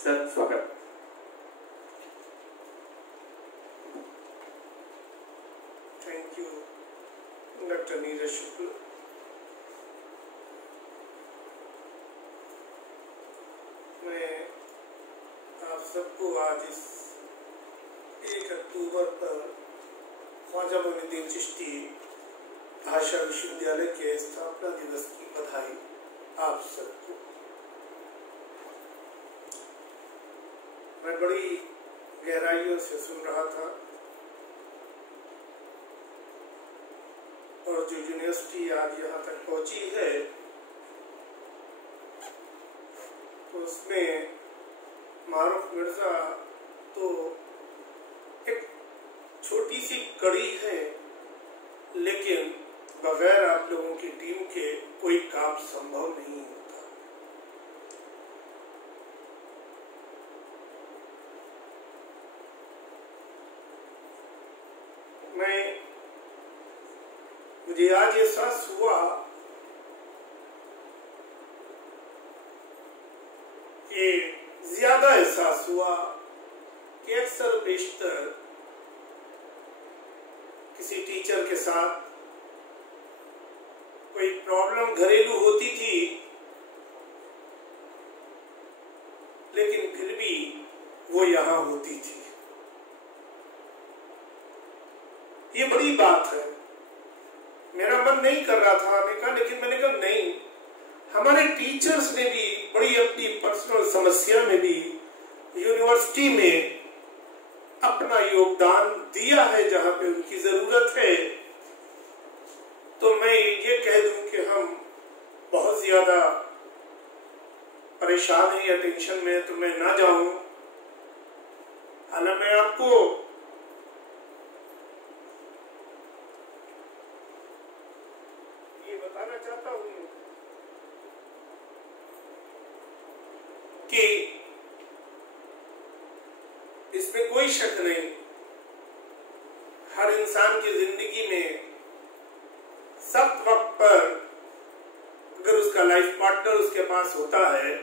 Sir स्वागत। Thank you doctor Neeraj शुक्ल। मैं आप सबको आज इस 1 अक्टूबर पर ख्वाजा मोइनुद्दीन चिश्ती भाषा विश्वविद्यालय के स्थापना दिवस की बधाई आप सबको। मैं बड़ी गहराइयों से सुन रहा था और जो यूनिवर्सिटी आज यहाँ तक पहुंची है तो उसमें मारूफ मिर्जा तो एक छोटी सी कड़ी है, लेकिन बगैर आप लोगों की टीम के कोई काम संभव नहीं होता। मुझे आज एहसास हुआ कि ज्यादा एहसास हुआ कि अक्सर बेशतर किसी टीचर के साथ कोई प्रॉब्लम घरेलू होती थी, लेकिन फिर भी वो यहां होती थी। ये बड़ी बात है। मेरा मन नहीं कर रहा था आने का, लेकिन मैंने कहा नहीं, हमारे टीचर्स ने भी बड़ी अपनी पर्सनल समस्या में भी यूनिवर्सिटी में अपना योगदान दिया है जहां पे उनकी जरूरत है। तो मैं ये कह दूं कि हम बहुत ज्यादा परेशान हैं या टेंशन में तो मैं ना जाऊं। हालांकि मैं आपको बताना चाहता हूं कि इसमें कोई शक नहीं, हर इंसान की जिंदगी में सब वक्त पर अगर उसका लाइफ पार्टनर उसके पास होता है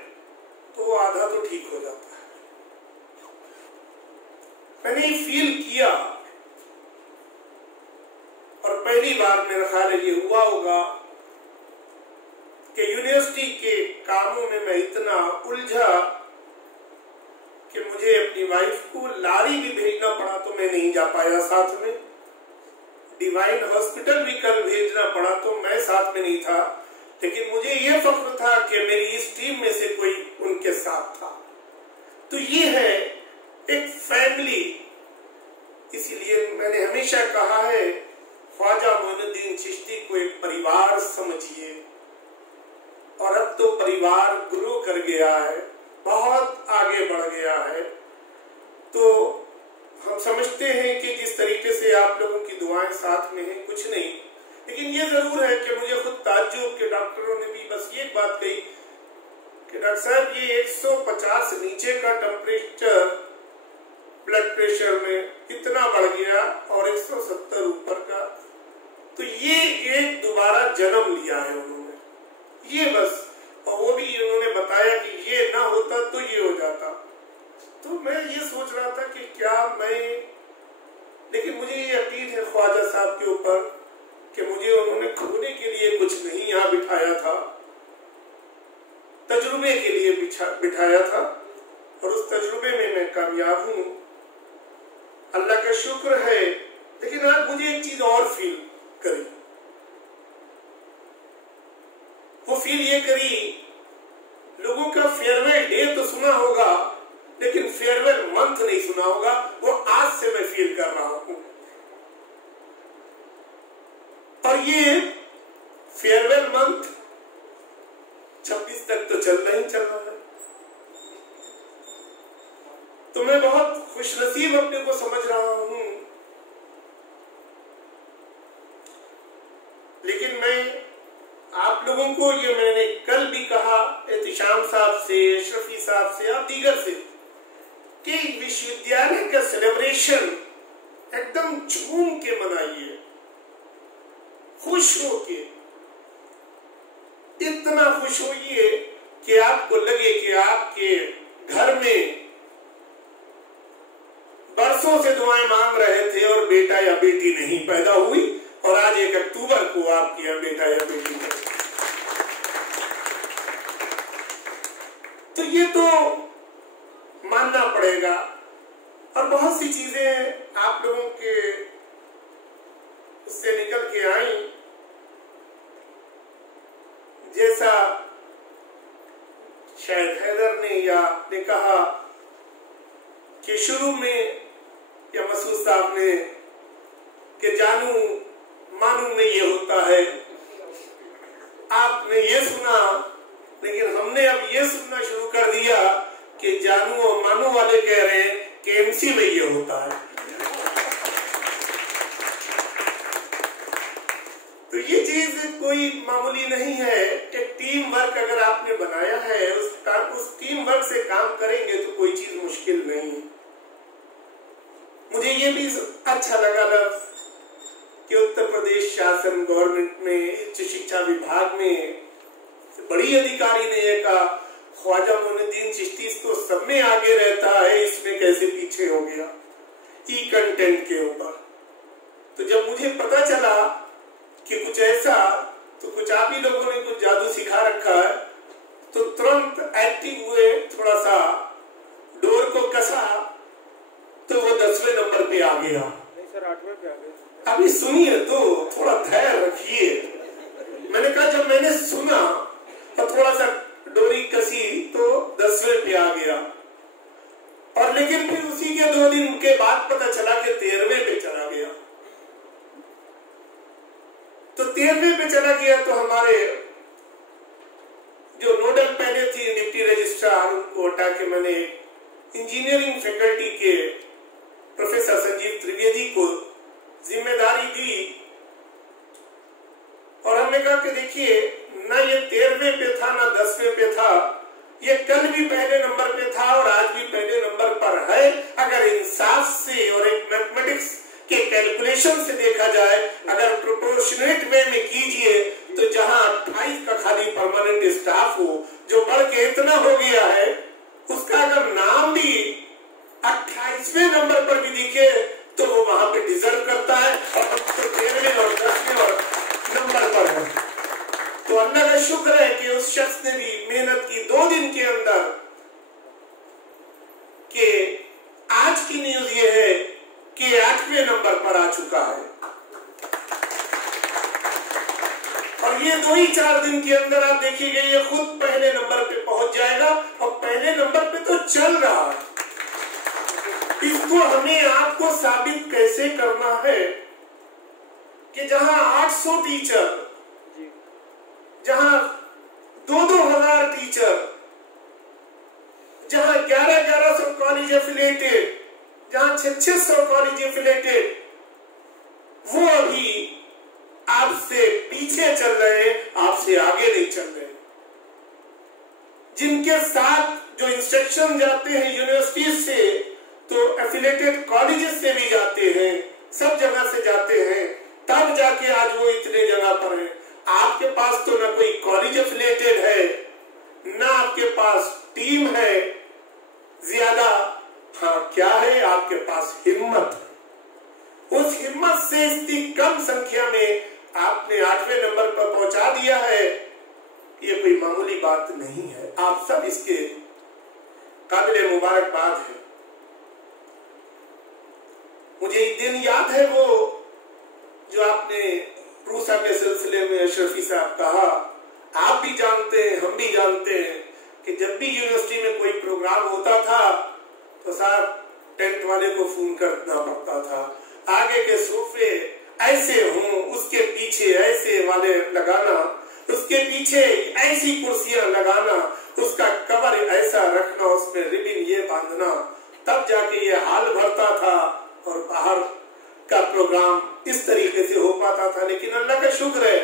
तो वो आधा तो ठीक हो जाता है। मैंने फील किया और पहली बार मेरा ख्याल है ये हुआ होगा कि यूनिवर्सिटी के कामों में मैं इतना उलझा कि मुझे अपनी वाइफ को लारी भी भेजना पड़ा तो मैं नहीं जा पाया साथ में। डिवाइन हॉस्पिटल भी कल भेजना पड़ा तो मैं साथ में नहीं था, लेकिन मुझे यह फख्र था कि मेरी इस टीम में से कोई उनके साथ था। तो ये है एक फैमिली। इसीलिए मैंने हमेशा कहा है, ख्वाजा मोइनुद्दीन चिश्ती को एक परिवार समझिए। और अब तो परिवार ग्रो कर गया है, बहुत आगे बढ़ गया है। तो हम समझते हैं कि जिस तरीके से आप लोगों की दुआएं साथ में हैं, कुछ नहीं, लेकिन ये जरूर है कि मुझे खुद ताज्जुब के डॉक्टरों ने भी बस ये बात कही कि डॉक्टर साहब ये 150 नीचे का टेम्परेचर ब्लड प्रेशर में इतना बढ़ गया और 170 ऊपर का, तो ये एक दोबारा जन्म लिया है उन्होंने, ये बस। और वो भी उन्होंने बताया कि ये ना होता तो ये हो जाता। तो मैं ये सोच रहा था कि क्या मैं, लेकिन मुझे ये यकीन है ख्वाजा साहब के ऊपर कि मुझे उन्होंने खोने के लिए कुछ नहीं यहाँ बिठाया था, तजुर्बे के लिए बिठाया था और उस तजुर्बे में मैं कामयाब हूँ, अल्लाह का शुक्र है। लेकिन आज मुझे एक चीज और फील करी, वो फील ये करी, लोगों का फेयरवेल डे तो सुना होगा लेकिन फेयरवेल मंथ नहीं सुना होगा। वो आज से मैं फील कर रहा हूं। और ये फेयरवेल मंथ 26 तक तो चल रहा है। तो मैं बहुत खुशनसीब अपने को समझ रहा हूं। लेकिन मैं आप लोगों को, ये मैंने कल भी कहा एहतिशाम साहब से, शफी साहब से और दीगर से, कि विश्वविद्यालय का सेलिब्रेशन एकदम झूम के मनाइए, खुश होके, इतना खुश होइए कि आपको लगे कि आपके घर में सालों से दुआएं मांग रहे थे और बेटा या बेटी नहीं पैदा हुई, और आज 1 अक्टूबर को आपके यहाँ बेटा या बेटी पैदा। तो ये तो मानना पड़ेगा। और बहुत सी चीजें आप लोगों के उससे निकल के आई, जैसा शायद हैदर ने या ने कहा कि शुरू में, या मसूद साहब ने, कि जानू मानू में ये होता है। आपने ये सुना, लेकिन हमने अब ये सुनना शुरू कर दिया कि जानू और मानू वाले कह रहे हैं कि एमसी में ये होता है। तो ये चीज कोई मामूली नहीं है। एक टीम वर्क अगर आपने बनाया है, उस टीम वर्क से काम करेंगे तो कोई चीज मुश्किल नहीं है। मुझे ये भी अच्छा लगा लफ्ज कि उत्तर प्रदेश शासन गवर्नमेंट में उच्च शिक्षा विभाग में बड़ी अधिकारी ने यह कहा, ख्वाजा मोइनुद्दीन चिश्ती तो सब में आगे रहता है, इसमें कैसे पीछे हो गया ई कंटेंट के ऊपर। तो जब मुझे पता चला कि कुछ ऐसा, तो कुछ आप ही लोगों ने कुछ जादू सिखा रखा है, तो तुरंत एक्टिव हुए, थोड़ा सा डोर को कसा, तो वो 10वें नंबर पे आ गया। नहीं सर, 8वें पे आ गए। अभी सुनिए तो, थोड़ा धैर्य रखिए। मैंने कहा जब मैंने सुना और थोड़ा सा डोरी कसी तो 10वें पे आ गया, और लेकिन फिर उसी के 2 दिन के बाद पता चला कि 13वें पे चला गया। तो 13वें पे चला गया तो हमारे जो नोडल पहले थी डिप्टी रजिस्ट्रार, उनको हटा के मैंने इंजीनियरिंग फैकल्टी के प्रोफेसर संजीव त्रिवेदी को जिम्मेदारी दी, और हमने कहा कि देखिए, ना ये 13वें पे था ना 10वें पे था, ये कल भी पहले नंबर पे था और आज भी पहले नंबर पर है। अगर इंसाफ से और एक मैथमेटिक्स के कैलकुलेशन से देखा जाए, अगर प्रोपोर्शनेट वे में कीजिए, तो जहां 28 का खाली परमानेंट स्टाफ हो, जो बढ़ के इतना हो गया है, उसका अगर नाम भी 28वें नंबर पर भी दिखे तो वो वहां पे डिजर्व करता है, और हम तो 13वें और 10वें और नंबर पर है। तो अल्लाह का शुक्र है कि उस शख्स ने भी मेहनत की 2 दिन के अंदर। कि आज की न्यूज ये है कि 8वें नंबर पर आ चुका है, और ये 2 ही 4 दिन के अंदर आप देखिएगा ये खुद पहले नंबर पे पहुंच जाएगा, और पहले नंबर पे तो चल रहा है। इसको हमें आपको साबित कैसे करना है कि जहां 800 टीचर, जहां 2,000 टीचर, जहां 1100 कॉलेज एफिलेटेड, जहां 600 कॉलेज एफिलेटेड, वो अभी आपसे पीछे चल रहे हैं, आपसे आगे नहीं चल रहे। जिनके साथ जो इंस्ट्रक्शन जाते हैं यूनिवर्सिटी से, तो एफिलेटेड कॉलेजेस से भी जाते हैं, सब जगह से जाते हैं, तब जाके आज वो इतने जगह पर हैं। आपके पास तो ना कोई कॉलेज एफिलेटेड है, ना आपके पास टीम है ज्यादा। हाँ, क्या है आपके पास? हिम्मत है। उस हिम्मत से इतनी कम संख्या में आपने 8वें नंबर पर पहुंचा दिया है, ये कोई मामूली बात नहीं है। आप सब इसके काबिले मुबारकबाद है। मुझे एक दिन याद है, वो जो आपने रूसा के सिलसिले में अशरफी साहब कहा, आप भी जानते हैं, हम भी जानते हैं कि जब भी यूनिवर्सिटी में कोई प्रोग्राम होता था तो साहब टेंट वाले को फोन करना पड़ता था, आगे के सोफे ऐसे हों, उसके पीछे ऐसे वाले लगाना, उसके पीछे ऐसी कुर्सियां लगाना, उसका कवर ऐसा रखना, उसमें रिबिन ये बांधना, तब जाके ये हाल भरता था और बाहर का प्रोग्राम इस तरीके से हो पाता था। लेकिन अल्लाह का शुक्र है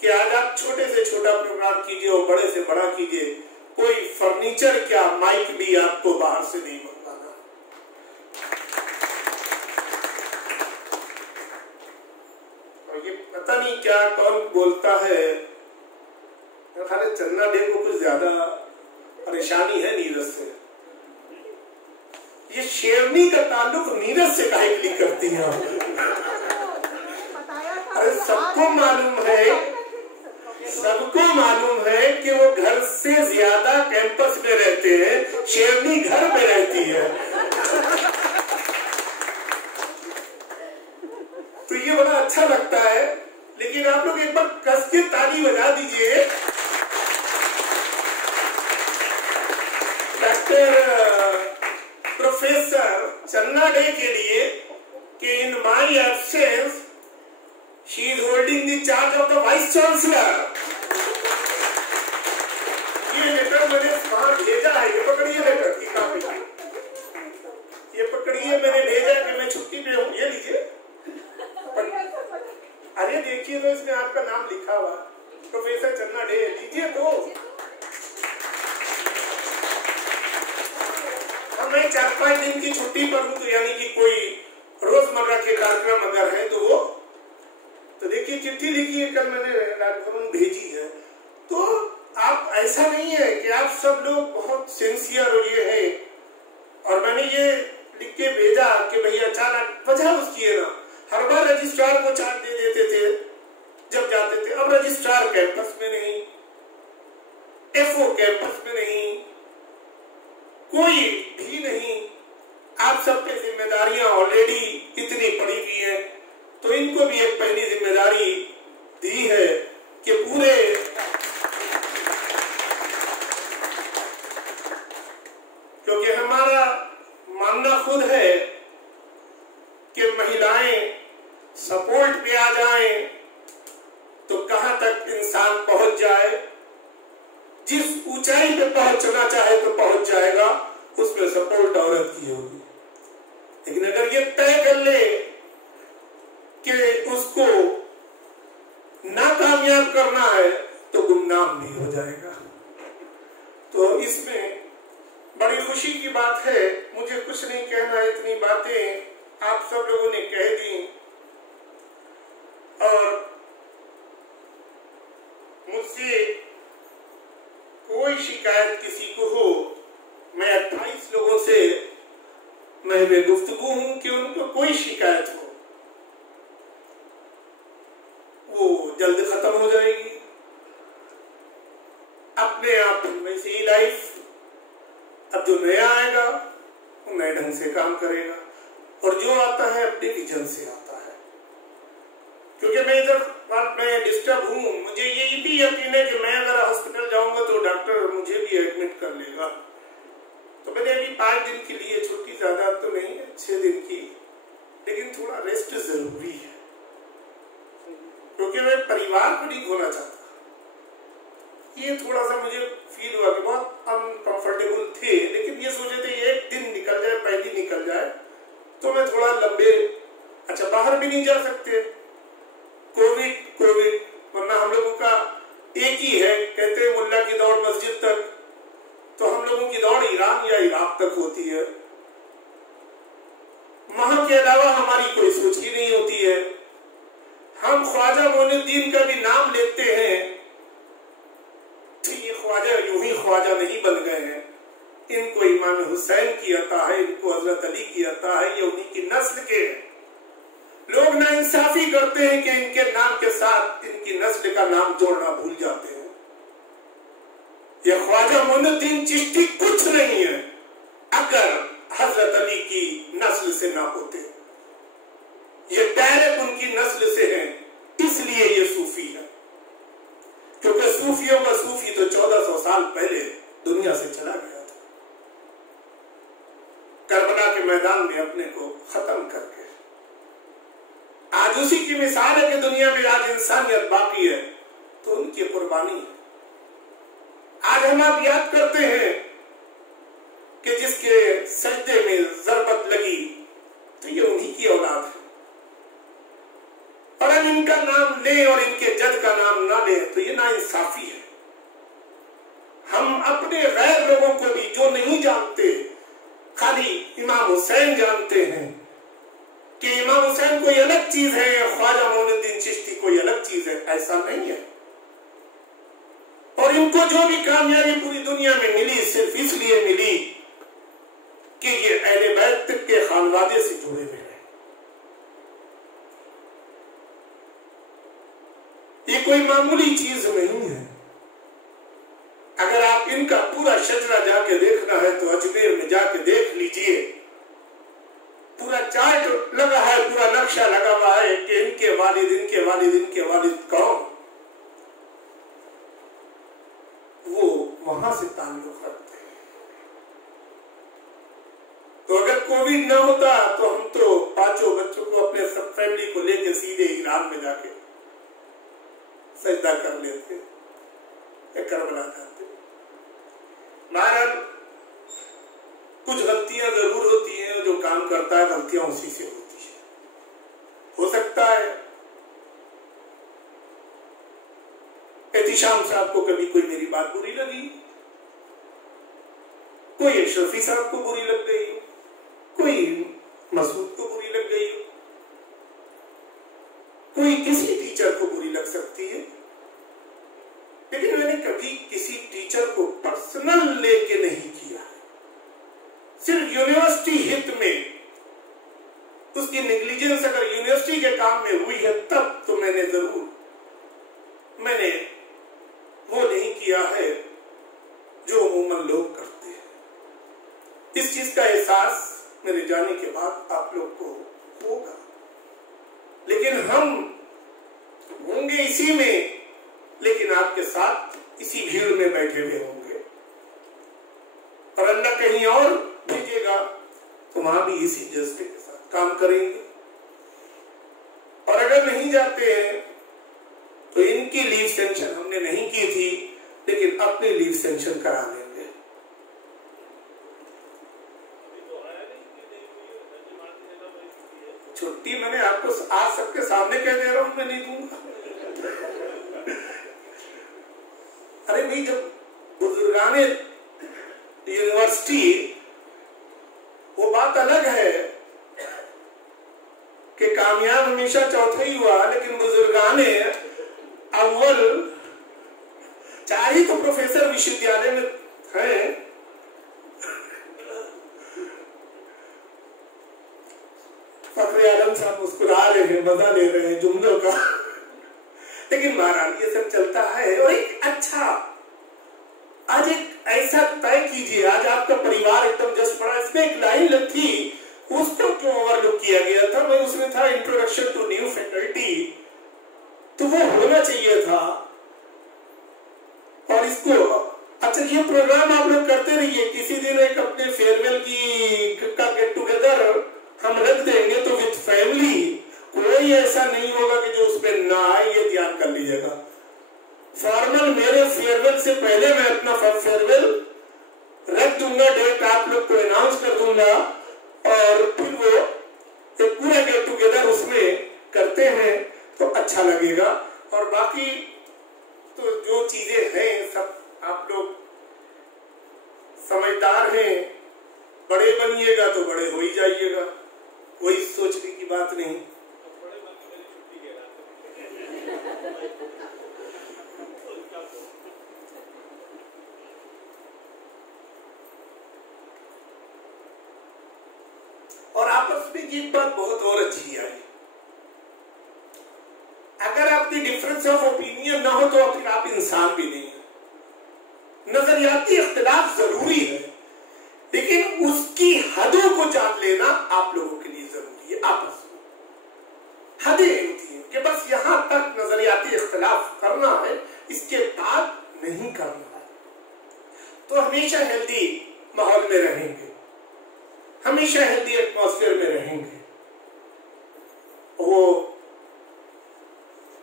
कि आज आप छोटे से छोटा प्रोग्राम कीजिए और बड़े से बड़ा कीजिए, कोई फर्नीचर क्या, माइक भी आपको बाहर से नहीं मंगवाना। और ये पता नहीं क्या कौन बोलता है, खाली चन्ना डे को कुछ ज्यादा परेशानी है नीरज से। ये शेरनी का ताल्लुक नीरज से काहे के लिए करती हैं? अरे सबको मालूम है कि वो घर से ज्यादा कैंपस में रहते हैं, शेरनी घर में रहती है। तो ये बड़ा अच्छा लगता है। लेकिन आप लोग एक बार कस के ताली बजा दीजिए प्रोफेसर चन्ना डे के लिए कि in my absence she is holding the charge of the vice chancellor. ये लेटर मैंने वहां भेजा है, ये पकड़िए लेटर की कॉपी, ये पकड़िए, मैंने भेजा कि मैं छुट्टी पे हूँ, ये लीजिए। अरे देखिए तो इसमें आपका नाम लिखा हुआ, प्रोफेसर चन्ना डे, लीजिए तो। मैं 4-5 दिन की छुट्टी पर हूँ, तो यानी कि कोई रोजमर्रा के कार्यक्रम अगर है तो देखिए चिट्ठी लिखी है, कल मैंने राजभवन भेजी है। तो आप ऐसा नहीं है कि आप सब लोग बहुत सिंसियर ये है, और मैंने ये लिख के भेजा कि भैया अचानक वजह उसकी है ना, हर बार रजिस्ट्रार को चार्ज दे देते थे जब जाते थे, अब रजिस्ट्रार कैंपस में नहीं, एफओ कैंपस में नहीं, कोई भी नहीं। आप सब पे जिम्मेदारियां ऑलरेडी इतनी पड़ी हुई है, तो इनको भी एक पहली जिम्मेदारी दी है कि पूरे क्योंकि हमारा मानना खुद है कि महिलाएं सपोर्ट पे आ जाएं तो कहां तक इंसान पहुंच जाए, जिस ऊंचाई पे पहुंचना चाहे तो पहुंच जाएगा, उसमें सपोर्ट औरत की होगी। लेकिन अगर ये तय कर ले कि उसको नाकामयाब करना है तो गुमनाम भी हो जाएगा। तो इसमें बड़ी खुशी की बात है, मुझे कुछ नहीं कहना, इतनी बातें आप सब लोगों ने कह दी। और मुझसे कोई शिकायत किसी को हो, मैं 28 लोगों से मैं बेगुफ्तगू हूं कि उनको कोई शिकायत हो वो जल्द खत्म हो जाएगी। अपने आप वैसे ही लाइफ, अब जो नया आएगा वो नए ढंग से काम करेगा, और जो आता है अपने विजन से आता है। क्योंकि मैं इधर मैं डिस्टर्ब हूँ, मुझे ये भी यकीन है कि मैं अगर हॉस्पिटल जाऊंगा तो डॉक्टर मुझे भी एडमिट कर लेगा। तो मैंने अभी 5 दिन के लिए छुट्टी, ज्यादा तो नहीं है, 6 दिन की, लेकिन थोड़ा रेस्ट जरूरी है, क्योंकि मैं परिवार को नहीं खोना चाहता। ये थोड़ा सा मुझे फील हुआ कि बहुत अनकंफर्टेबल थे, लेकिन ये सोचे थे एक दिन निकल जाए, पहले निकल जाए, तो मैं थोड़ा लंबे, अच्छा बाहर भी नहीं जा सकते, कोविड, वरना हम लोगों का एक ही है, कहते हैं मुल्ला की दौड़ मस्जिद तक, तो हम लोगों की दौड़ ईरान या इराक तक होती है। वहां के अलावा हमारी कोई सोच ही नहीं होती है। हम ख्वाजा मोइनुद्दीन का भी नाम लेते हैं तो ये ख्वाजा यूं ही ख्वाजा नहीं बन गए हैं, इनको इमाम हुसैन की अता है, इनको हजरत अली की अता है, ये उन्हीं की नस्ल के हैं। लोग नाइंसाफी करते हैं कि इनके नाम के साथ इनकी नस्ल का नाम जोड़ना भूल जाते हैं। ये ख्वाजा मोइनुद्दीन चिश्ती कुछ नहीं है अगर हजरत अली की नस्ल से ना होते। ये डायरेक्ट उनकी नस्ल से हैं, इसलिए ये सूफी है। क्योंकि सूफियों का सूफी तो 1400 साल पहले दुनिया से चला गया था, करबला के मैदान में अपने को खत्म करके। आज उसी की मिसाल है कि दुनिया में आज इंसानियत बाकी है तो उनकी कुर्बानी है। आज हम आप याद करते हैं कि जिसके सजदे में जरबत लगी तो ये उन्हीं की औलाद है, और हम इनका नाम लें और इनके जद का नाम ना लें तो ये नाइंसाफी है। हम अपने गैर लोगों को भी जो नहीं जानते, खाली इमाम हुसैन जानते हैं कि इमाम हुसैन कोई अलग चीज है, ख्वाजा मोइनुद्दीन चिश्ती कोई अलग चीज है, ऐसा नहीं है। और इनको जो भी कामयाबी पूरी दुनिया में मिली सिर्फ इसलिए मिली कि ये अहले बैत के खानवादे से जुड़े हुए हैं। ये कोई मामूली चीज नहीं है। अगर आप इनका पूरा शजरा जाके देखना है तो अजमेर में जाके देख लीजिए। पूरा चार्ट लगा है, पूरा नक्शा लगा हुआ है कि इनके वालिद कौन, वो वहां से ताल्लुक रखते हैं। तो अगर कोविड ना होता तो हम तो पांचों बच्चों को, अपने सब फैमिली को लेके सीधे ईरान में जाके सजदा कर लेते, करबला जाते। बहरहाल कुछ गलतियां जरूर होती हैं, जो काम करता है गलतियां उसी से होती है। हो सकता है एहतिशाम साहब को कभी कोई मेरी बात बुरी लगी, कोई अशरफी साहब को बुरी लग गई, कोई मसूद को बुरी लग गई, कोई किसी टीचर को बुरी लग सकती है। लेकिन मैंने कभी किसी टीचर को पर्सनल लेके नहीं किया है। सिर्फ यूनिवर्सिटी हित में उसकी नेग्लिजेंस अगर यूनिवर्सिटी के काम में हुई है तब तो मैंने वो नहीं किया है जो अमूमन लोग करते हैं। इस चीज का एहसास मेरे जाने के बाद आप लोग को होगा, लेकिन हम होंगे इसी में, लेकिन आपके साथ इसी भीड़ में बैठे हुए होंगे। और अल्लाह कहीं और भेजेगा तो वहां भी इसी जज्बे के साथ काम करेंगे। और अगर नहीं जाते हैं तो इनकी लीव सेंशन हमने नहीं की थी, लेकिन अपनी लीव सेंशन करा लेंगे। छुट्टी मैंने आपको आज सबके सामने कह दे रहा हूं, मैं नहीं दूंगा। अरे भाई, जब बुजुर्गाने यूनिवर्सिटी, वो बात अलग है कि कामयाब हमेशा चौथा ही हुआ, लेकिन बुजुर्गाने अव्वल, चार ही तो प्रोफेसर विश्वविद्यालय में हैं। फखरे आलम साहब मुस्कुरा रहे हैं, मजा ले रहे हैं जुमलों का, लेकिन बहरहाल ये सब चलता है। और एक अच्छा, आज एक ऐसा तय कीजिए, आज आपका परिवार एकदम जस्ट पड़ा, इसमें एक लाइन थी, उसको क्यों ओवरलुक किया गया था? मैं उसमें था इंट्रोडक्शन टू न्यू फैकल्टी, तो वो होना चाहिए था। और इसको, अच्छा ये प्रोग्राम आप लोग करते रहिए, किसी दिन एक अपने फेयरवेल का गेट टुगेदर हम रख देंगे तो विद फैमिली, कोई ऐसा नहीं होगा कि जो उसमें ना आए, ये ध्यान कर लीजिएगा। फॉर्मल मेरे फेयरवेल से पहले मैं अपना फेयरवेल रख दूंगा, डेट आप लोग को अनाउंस कर दूंगा, और फिर वो एक पूरा गेट टुगेदर उसमें करते हैं तो अच्छा लगेगा। और बाकी तो जो चीजें हैं सब आप लोग समझदार हैं, बड़े बनिएगा तो बड़े हो ही जाइएगा, कोई सोचने की बात नहीं। और आपस में एक बात बहुत और अच्छी आई, अगर आपकी डिफरेंस ऑफ ओपिनियन ना हो तो फिर आप इंसान भी नहीं है। नजरियाती इख्तिलाफ जरूरी है, लेकिन उसकी हदों को जान लेना आप लोगों के लिए जरूरी है। आपस में हदें होती हैं कि बस यहां तक नजरियाती इख्तिलाफ करना है, इसके बाद नहीं करना है। तो हमेशा हेल्दी माहौल में रहेंगे, हमेशा हेल्दी एटमॉस्फेयर में रहेंगे। वो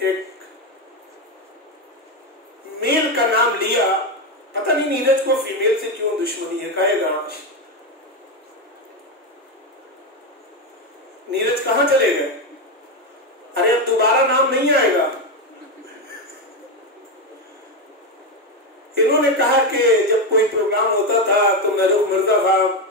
एक मेल का नाम लिया, पता नहीं नीरज को फीमेल से क्यों दुश्मनी है, कहेगा नीरज कहां चले गए? अरे अब दोबारा नाम नहीं आएगा। इन्होंने कहा कि जब कोई प्रोग्राम होता था तो महरूफ मिर्जा साहब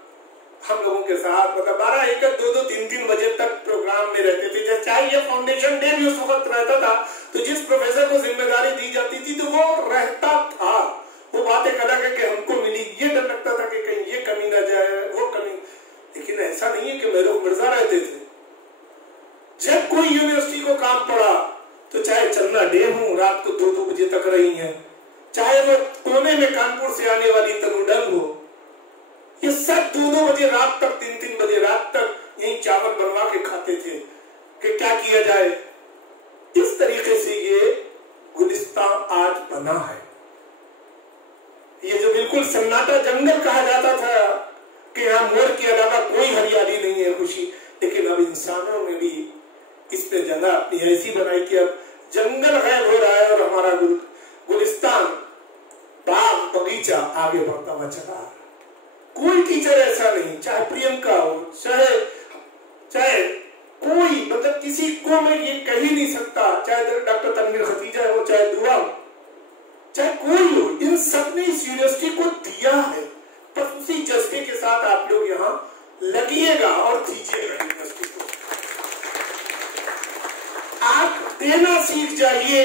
हम लोगों के साथ मतलब 12, 1, 2, 3 बजे तक प्रोग्राम में रहते थे। जब चाहे ये फाउंडेशन डे भी उस वक्त रहता था तो जिस प्रोफेसर को जिम्मेदारी दी जाती थी तो वो रहता था। वो बात एक अलग है कि हमको मिली, ये डर लगता था कि कहीं ये कमी ना जाए, वो कमी। ऐसा नहीं है कि मेरे मिर्जा रहते थे। जब कोई यूनिवर्सिटी को काम पड़ा तो चाहे चन्ना डे हो रात को 2-2 बजे तक रही हैं, चाहे वो पुणे में कानपुर से आने वाली तनुडंग हो, ये सब 2-2 बजे रात तक 3-3 बजे रात तक यही चावल बनवा के खाते थे कि क्या किया जाए। इस तरीके से ये गुलिस्तान आज बना है। ये जो बिल्कुल सन्नाटा जंगल कहा जाता था कि यहाँ मोर के अलावा कोई हरियाली नहीं है, खुशी, लेकिन अब इंसानों ने भी इस पे जगह अपनी ऐसी बनाई कि अब जंगल गायब हो रहा है और हमारा गुलिस्तान बाग बगीचा आगे बढ़ता हुआ चला रहा है। कोई टीचर ऐसा नहीं, चाहे प्रियंका हो, चाहे कोई, मतलब किसी को मैं ये कह ही नहीं सकता, चाहे डॉक्टर तनवीर खतीजा हो, चाहे दुआ हो, चाहे कोई हो, इन सब ने इस यूनिवर्सिटी को दिया है। बस उसी जज्बे के साथ आप लोग यहाँ लगिएगा और कीजिएगा यूनिवर्सिटी को। आप देना सीख जाइए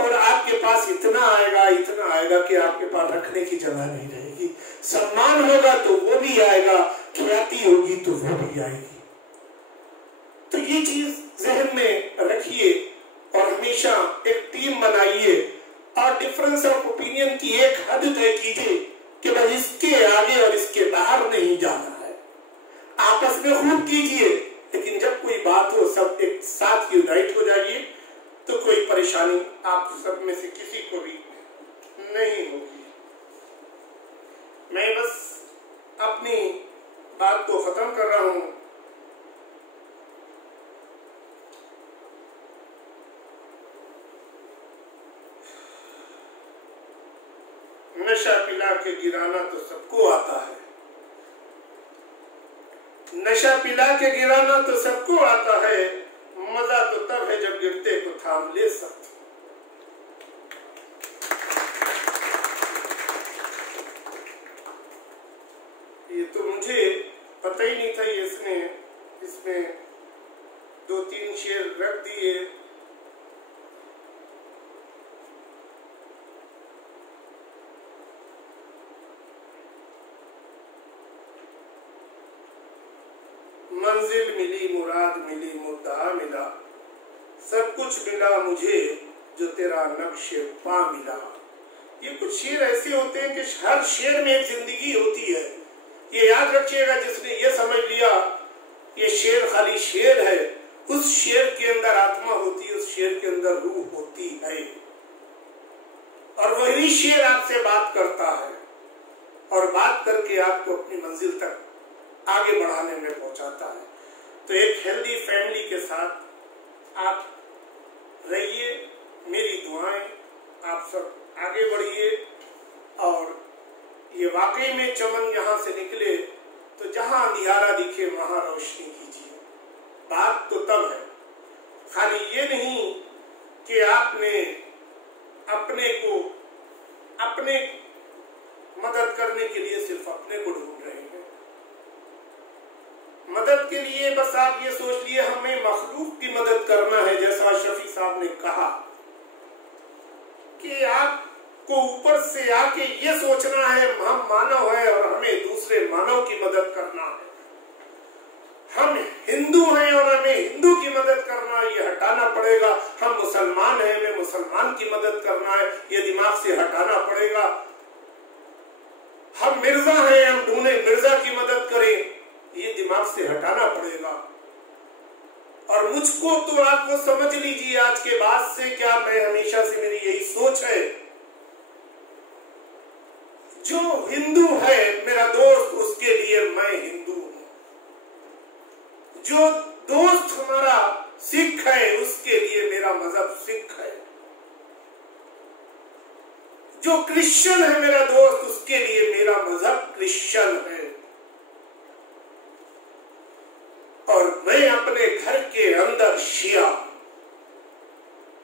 और आपके पास इतना आएगा कि आपके पास रखने की जगह नहीं रहेगी। सम्मान होगा तो वो भी आएगा, ख्याति होगी तो वो भी आएगी। तो ये चीज जहन में रखिए और हमेशा एक टीम बनाइए और डिफरेंस ऑफ ओपिनियन की एक हद तय कीजिए कि बस इसके आगे और इसके बाहर नहीं जाना है। आपस में खूब कीजिए, लेकिन जब कोई बात हो सब एक साथ यूनाइट हो जाइए तो कोई परेशानी आप सब में से किसी को भी नहीं होगी। मैं बस अपनी बात को खत्म कर रहा हूं। नशा पिला के गिराना तो सबको आता है, नशा पिला के गिराना तो सबको आता है, मजा तो तब है जब गिरते को थाम ले सकते। ये तो मुझे पता ही नहीं था, इसमें 2-3 शेर रख दिए। मंजिल मिली, मुराद मिली, मुद्दा मिला, सब कुछ मिला मुझे जो तेरा नक्शे पा मिला। ये कुछ शेर ऐसे होते हैं कि हर शेर में एक जिंदगी होती है। ये याद रखिएगा, जिसने ये समझ लिया ये शेर खाली शेर है, उस शेर के अंदर आत्मा होती है, उस शेर के अंदर रूह होती है, और वही शेर आपसे बात करता है और बात करके आपको अपनी मंजिल तक आगे बढ़ाने में पहुंचाता है। तो एक हेल्दी फैमिली के साथ आप रहिए, मेरी दुआएं, आप सब आगे बढ़िए और ये वाकई में चमन यहाँ से निकले तो जहां अंधियारा दिखे वहां रोशनी कीजिए। बात तो तब है, खाली ये नहीं कि आपने अपने मदद करने के लिए सिर्फ अपने को ढूंढ रहे हैं। मदद के लिए बस आप ये सोच लिए हमें मखलूक की मदद करना है, जैसा शफी साहब ने कहा कि आपको ऊपर से आके ये सोचना है हम मानव है और हमें दूसरे मानव की मदद करना है, हम हिंदू हैं और हमें हिंदू की मदद करना है, ये हटाना पड़ेगा। हम मुसलमान हैं, हमें मुसलमान की मदद करना है, ये दिमाग से हटाना पड़ेगा। हम मिर्जा हैं, हम ढूंढे मिर्जा की मदद करें, ये दिमाग से हटाना पड़ेगा। और मुझको तो आप वो समझ लीजिए आज के बाद से, क्या मैं हमेशा से मेरी यही सोच है, जो हिंदू है मेरा दोस्त उसके लिए मैं हिंदू हूं, जो दोस्त हमारा सिख है उसके लिए मेरा मजहब सिख है, जो क्रिश्चियन है मेरा दोस्त उसके लिए मेरा मजहब क्रिश्चियन है। और मैं अपने घर के अंदर शिया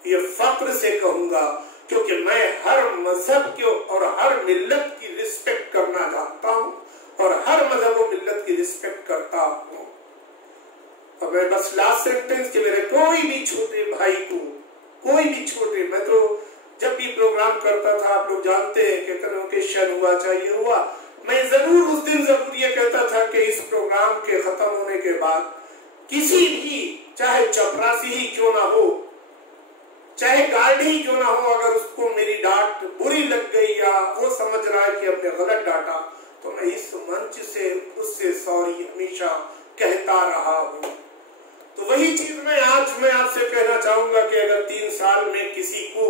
ये फक्र से कहूंगा, क्योंकि मैं हर मजहब के और हर मिल्लत की रिस्पेक्ट करना चाहता हूं और हर मजहब और मिल्लत की रिस्पेक्ट करता हूं। और मैं बस लास्ट सेंटेंस के मेरे कोई भी छोटे भाई को, कोई भी छोटे, मैं तो जब भी प्रोग्राम करता था आप लोग जानते हैं कि कन्वोकेशन हुआ चाहिए हुआ, मैं जरूर उस दिन जरूर ये कहता था कि इस प्रोग्राम के खत्म होने के बाद किसी भी, चाहे चपरासी ही क्यों ना हो, चाहे गार्ड ही क्यों ना हो, अगर उसको मेरी डांट बुरी लग गई या वो समझ रहा है कि हमने गलत डांटा, तो मैं इस मंच से उससे सॉरी हमेशा कहता रहा हूं। तो वही चीज मैं आपसे कहना चाहूंगा कि अगर 3 साल में किसी को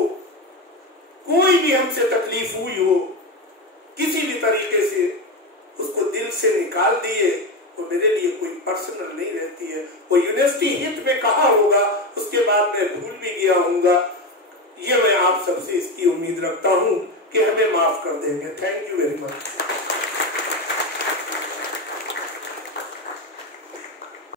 कोई भी हमसे तकलीफ हुई हो, किसी भी तरीके से, उसको दिल से निकाल दिए, वो मेरे लिए कोई पर्सनल नहीं रहती है। वो यूनिवर्सिटी हित में कहा होगा, उसके बाद मैं भूल भी गया हूँगा। ये मैं आप सबसे इसकी उम्मीद रखता हूँ कि हमें माफ कर देंगे। Thank you very much.